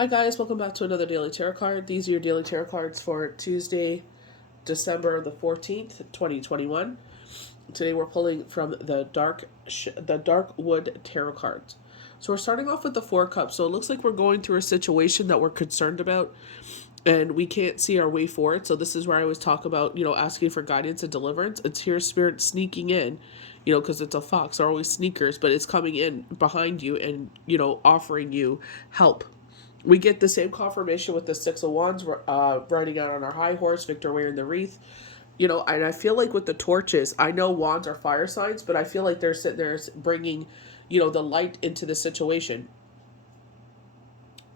Hi guys, welcome back to another Daily Tarot card. These are your Daily Tarot cards for Tuesday, December the 14th, 2021. Today we're pulling from the Dark Wood Tarot cards. So we're starting off with the Four Cups. So it looks like we're going through a situation that we're concerned about and we can't see our way forward. So this is where I always talk about, asking for guidance and deliverance. It's here spirit sneaking in, because it's a fox. They're always sneakers, but it's coming in behind you and, offering you help. We get the same confirmation with the Six of Wands, riding out on our high horse, Victor wearing the wreath. And I feel like with the torches, I know wands are fire signs, but I feel like they're sitting there bringing, the light into the situation.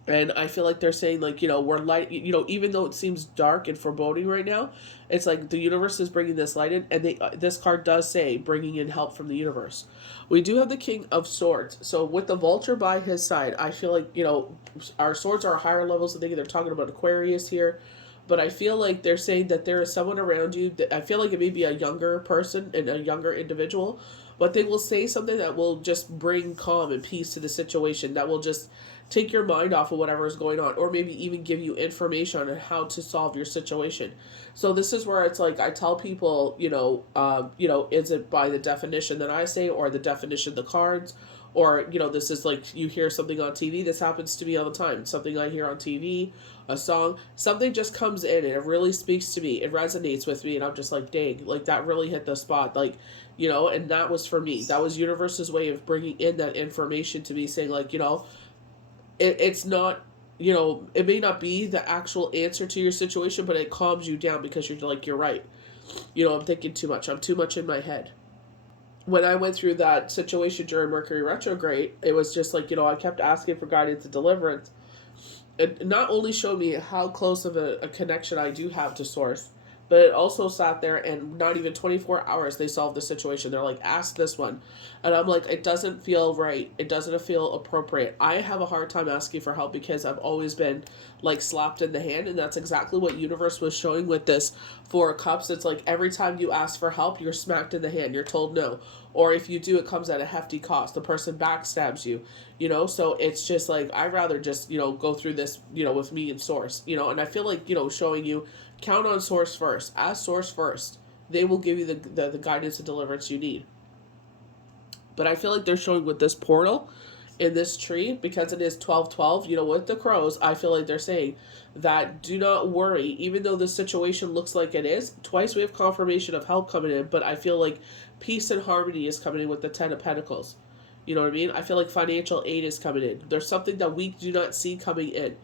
And I feel like they're saying, like, we're light, even though it seems dark and foreboding right now, it's like the universe is bringing this light in. And this card does say bringing in help from the universe. We do have the King of Swords. So with the vulture by his side, I feel like, our swords are higher levels. I think they're talking about Aquarius here. But I feel like they're saying that there is someone around you. I feel like it may be a younger person and a younger individual. But they will say something that will just bring calm and peace to the situation. That will just take your mind off of whatever is going on, or maybe even give you information on how to solve your situation. So this is where it's like I tell people, is it by the definition that I say, or the definition of the cards, or this is like you hear something on TV. This happens to me all the time. Something I hear on TV, a song, something just comes in and it really speaks to me. It resonates with me, and I'm just like, dang, like that really hit the spot, like. And that was for me. That was universe's way of bringing in that information to me, saying like, it's not, it may not be the actual answer to your situation, but it calms you down because you're like, you're right. I'm thinking too much. I'm too much in my head. When I went through that situation during Mercury retrograde, it was just like, I kept asking for guidance and deliverance. It not only showed me how close of a connection I do have to Source, but it also sat there and not even 24 hours they solved the situation. They're like, ask this one. And I'm like, it doesn't feel right. It doesn't feel appropriate. I have a hard time asking for help because I've always been like slapped in the hand. And that's exactly what universe was showing with this Four of Cups. It's like every time you ask for help, you're smacked in the hand. You're told no. Or if you do, it comes at a hefty cost. The person backstabs you, so it's just like, I'd rather just, go through this, with me and Source, and I feel like, showing you, count on Source first. Ask Source first. They will give you the guidance and deliverance you need. But I feel like they're showing with this portal in this tree, because it is 12/12, with the crows, I feel like they're saying that do not worry, even though the situation looks like it is. Twice we have confirmation of help coming in, but I feel like peace and harmony is coming in with the Ten of Pentacles. You know what I mean? I feel like financial aid is coming in. There's something that we do not see coming in.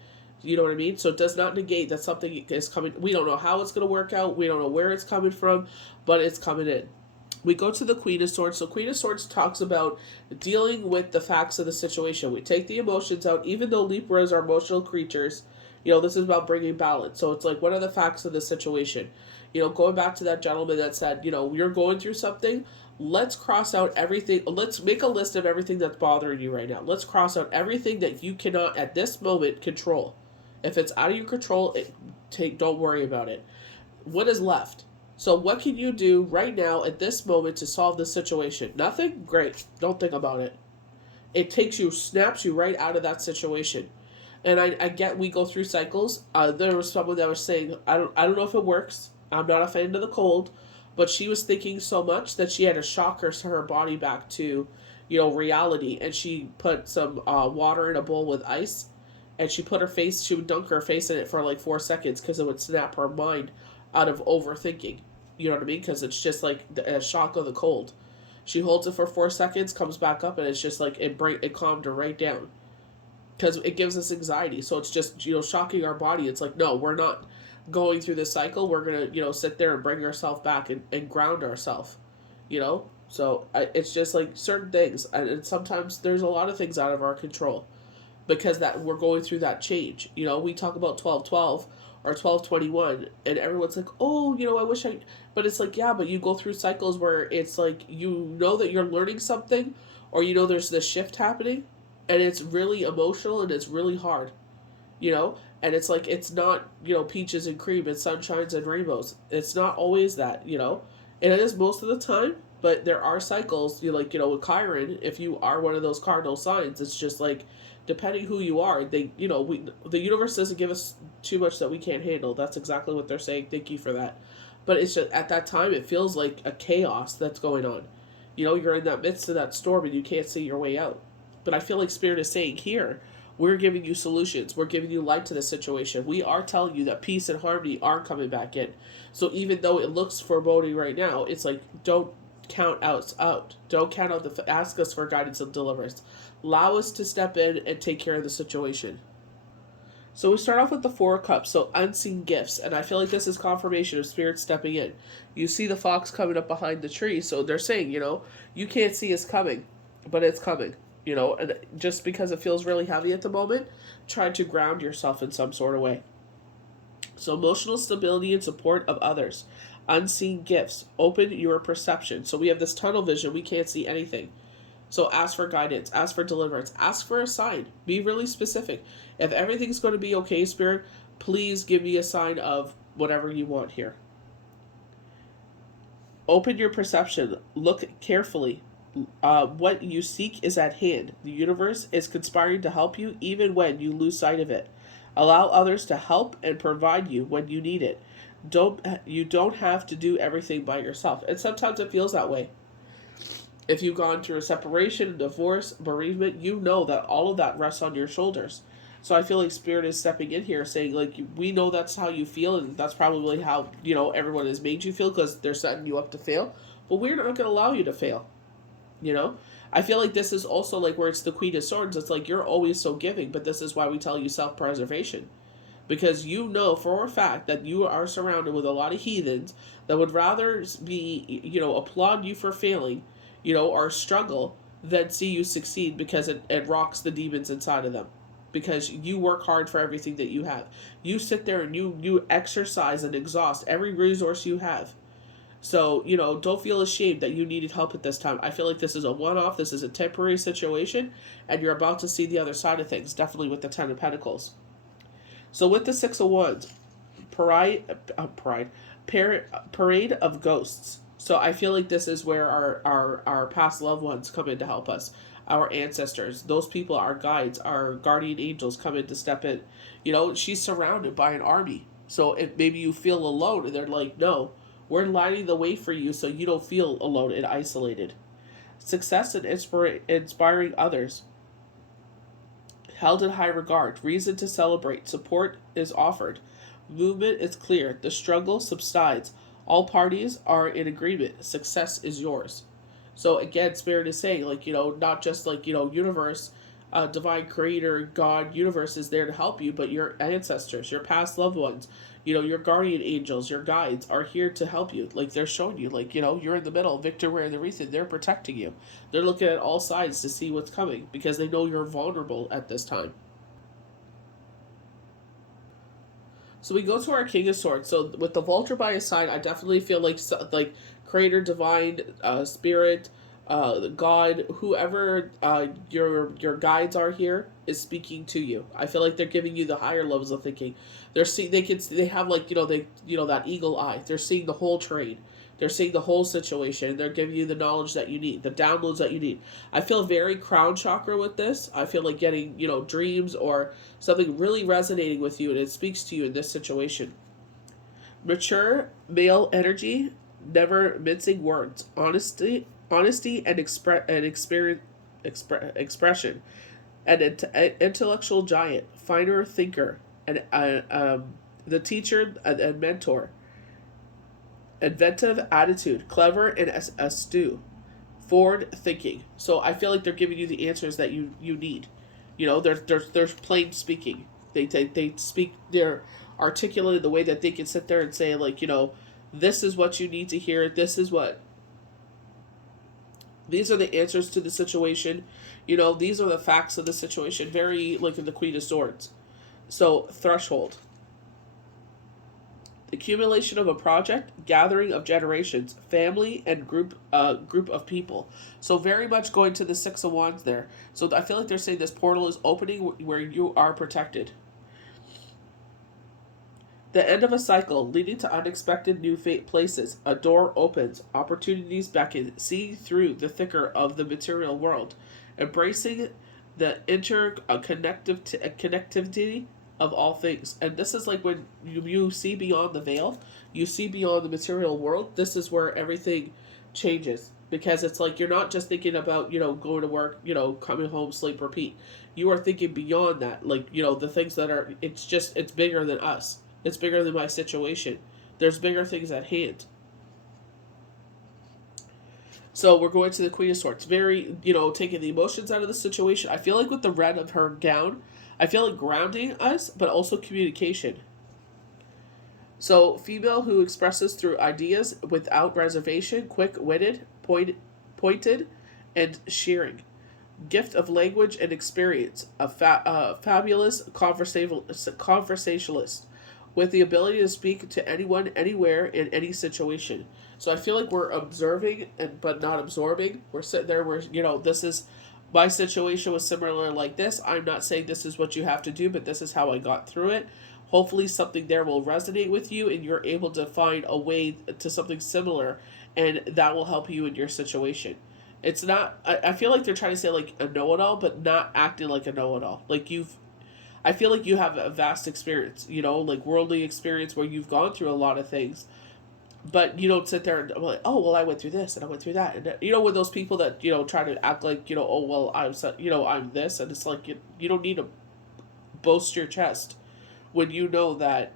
You know what I mean? So it does not negate that something is coming. We don't know how it's going to work out. We don't know where it's coming from, but it's coming in. We go to the Queen of Swords. So Queen of Swords talks about dealing with the facts of the situation. We take the emotions out, even though Libras are emotional creatures. This is about bringing balance. So it's like, what are the facts of the situation? Going back to that gentleman that said, you're going through something. Let's cross out everything. Let's make a list of everything that's bothering you right now. Let's cross out everything that you cannot at this moment control. If it's out of your control, don't worry about it. What is left? So what can you do right now at this moment to solve this situation? Nothing? Great. Don't think about it. It snaps you right out of that situation. And I get we go through cycles. There was someone that was saying, I don't know if it works. I'm not a fan of the cold. But she was thinking so much that she had to shock her body back to, reality. And she put some water in a bowl with ice. And she would dunk her face in it for like 4 seconds because it would snap her mind out of overthinking. You know what I mean? Because it's just like a shock of the cold. She holds it for 4 seconds, comes back up, and it's just like it calmed her right down. Because it gives us anxiety. So it's just, shocking our body. It's like, no, we're not going through this cycle. We're going to, sit there and bring ourselves back and ground ourselves. So it's just like certain things. And sometimes there's a lot of things out of our control. Because that we're going through that change. We talk about 12/12 or 12/21, and everyone's like, oh, I wish I. But it's like, yeah, but you go through cycles where it's like, that you're learning something, or there's this shift happening, and it's really emotional and it's really hard, and it's like, it's not, peaches and cream and sunshines and rainbows. It's not always that, and it is most of the time. But there are cycles, with Chiron, if you are one of those cardinal signs, it's just like, depending who you are, the universe doesn't give us too much that we can't handle. That's exactly what they're saying. Thank you for that. But it's just at that time it feels like a chaos that's going on. You're in that midst of that storm and you can't see your way out. But I feel like Spirit is saying here, we're giving you solutions. We're giving you light to the situation. We are telling you that peace and harmony are coming back in. So even though it looks foreboding right now, it's like, don't count us out. Don't count out ask us for guidance and deliverance. Allow us to step in and take care of the situation. So we start off with the Four of Cups, so unseen gifts, and I feel like this is confirmation of Spirit stepping in. You see the fox coming up behind the tree, so they're saying, you can't see us coming, but it's coming. And just because it feels really heavy at the moment, try to ground yourself in some sort of way. So emotional stability and support of others. Unseen gifts. Open your perception. So we have this tunnel vision. We can't see anything. So ask for guidance. Ask for deliverance. Ask for a sign. Be really specific. If everything's going to be okay, Spirit, please give me a sign of whatever you want here. Open your perception. Look carefully. What you seek is at hand. The universe is conspiring to help you even when you lose sight of it. Allow others to help and provide you when you need it. You don't have to do everything by yourself. And sometimes it feels that way. If you've gone through a separation, divorce, bereavement, you know that all of that rests on your shoulders. So I feel like Spirit is stepping in here saying, like, we know that's how you feel, and that's probably how, everyone has made you feel because they're setting you up to fail. But we're not going to allow you to fail. I feel like this is also like where it's the Queen of Swords. It's like you're always so giving, but this is why we tell you self-preservation. Because you know for a fact that you are surrounded with a lot of heathens that would rather be, applaud you for failing, or struggle than see you succeed because it rocks the demons inside of them. Because you work hard for everything that you have. You sit there and you exercise and exhaust every resource you have. So, don't feel ashamed that you needed help at this time. I feel like this is a one-off, this is a temporary situation, and you're about to see the other side of things, definitely with the Ten of Pentacles. So with the Six of Wands, parade of ghosts. So I feel like this is where our past loved ones come in to help us. Our ancestors, those people, our guides, our guardian angels come in to step in. She's surrounded by an army. So if maybe you feel alone, and they're like, no, we're lighting the way for you so you don't feel alone and isolated. Success and inspiring others. Held in high regard. Reason to celebrate. Support is offered. Movement is clear. The struggle subsides. All parties are in agreement. Success is yours. So again, Spirit is saying, like, not just like, universe, divine creator, God, universe is there to help you, but your ancestors, your past loved ones, your guardian angels, your guides are here to help you. Like, they're showing you, like, you're in the middle, Victor wearing the wreath, and they're protecting you. They're looking at all sides to see what's coming because they know you're vulnerable at this time. So we go to our King of Swords. So with the Vulture by his side, I definitely feel like creator, divine, spirit, God, whoever your guides are here is speaking to you. I feel like they're giving you the higher levels of thinking. They have like that eagle eye. They're seeing the whole terrain. They're seeing the whole situation. They're giving you the knowledge that you need, the downloads that you need. I feel very crown chakra with this. I feel like getting dreams or something really resonating with you, and it speaks to you in this situation. Mature male energy, never mincing words, honesty and expression, an intellectual giant, finer thinker, and the teacher and mentor, inventive attitude, clever and astute, forward thinking. So I feel like they're giving you the answers that you need. They're plain speaking. They speak. They're articulate in the way that they can sit there and say, like, this is what you need to hear. These are the answers to the situation. These are the facts of the situation. Very like in the Queen of Swords. So, threshold. Accumulation of a project, gathering of generations, family, and group of people. So very much going to the Six of Wands there. So I feel like they're saying this portal is opening where you are protected. The end of a cycle, leading to unexpected new places. A door opens, opportunities beckon, seeing through the thicker of the material world, embracing the connectivity of all things. And this is like when you see beyond the veil, you see beyond the material world. This is where everything changes, because it's like you're not just thinking about, going to work, coming home, sleep, repeat. You are thinking beyond that, like, the things that are, it's bigger than us. It's bigger than my situation. There's bigger things at hand. So we're going to the Queen of Swords. Very, taking the emotions out of the situation. I feel like with the red of her gown, I feel like grounding us, but also communication. So, female who expresses through ideas without reservation, quick-witted, pointed, and shearing. Gift of language and experience. A fabulous conversationalist with the ability to speak to anyone, anywhere, in any situation. So I feel like we're observing but not absorbing. We're sitting there. This is my situation was similar like this. I'm not saying this is what you have to do, but this is how I got through it. Hopefully, something there will resonate with you, and you're able to find a way to something similar, and that will help you in your situation. It's not. I feel like they're trying to say like a know-it-all, but not acting like a know-it-all. I feel like you have a vast experience, like worldly experience where you've gone through a lot of things, but you don't sit there and like, oh well, I went through this and I went through that, and with those people that try to act like oh well, I'm this, and it's like you don't need to boast your chest when you know that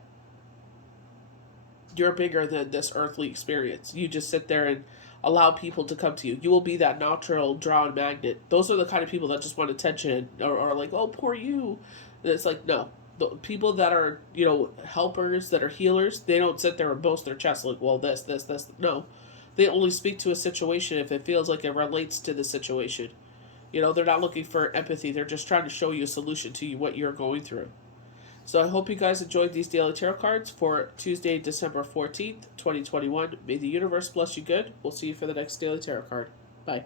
you're bigger than this earthly experience. You just sit there and allow people to come to you. You will be that natural drawing magnet. Those are the kind of people that just want attention, or like, oh, poor you. And it's like, no. The people that are, helpers, that are healers, they don't sit there and boast their chest like, well, this. No. They only speak to a situation if it feels like it relates to the situation. They're not looking for empathy. They're just trying to show you a solution to what you're going through. So I hope you guys enjoyed these daily tarot cards for Tuesday, December 14th, 2021. May the universe bless you good. We'll see you for the next daily tarot card. Bye.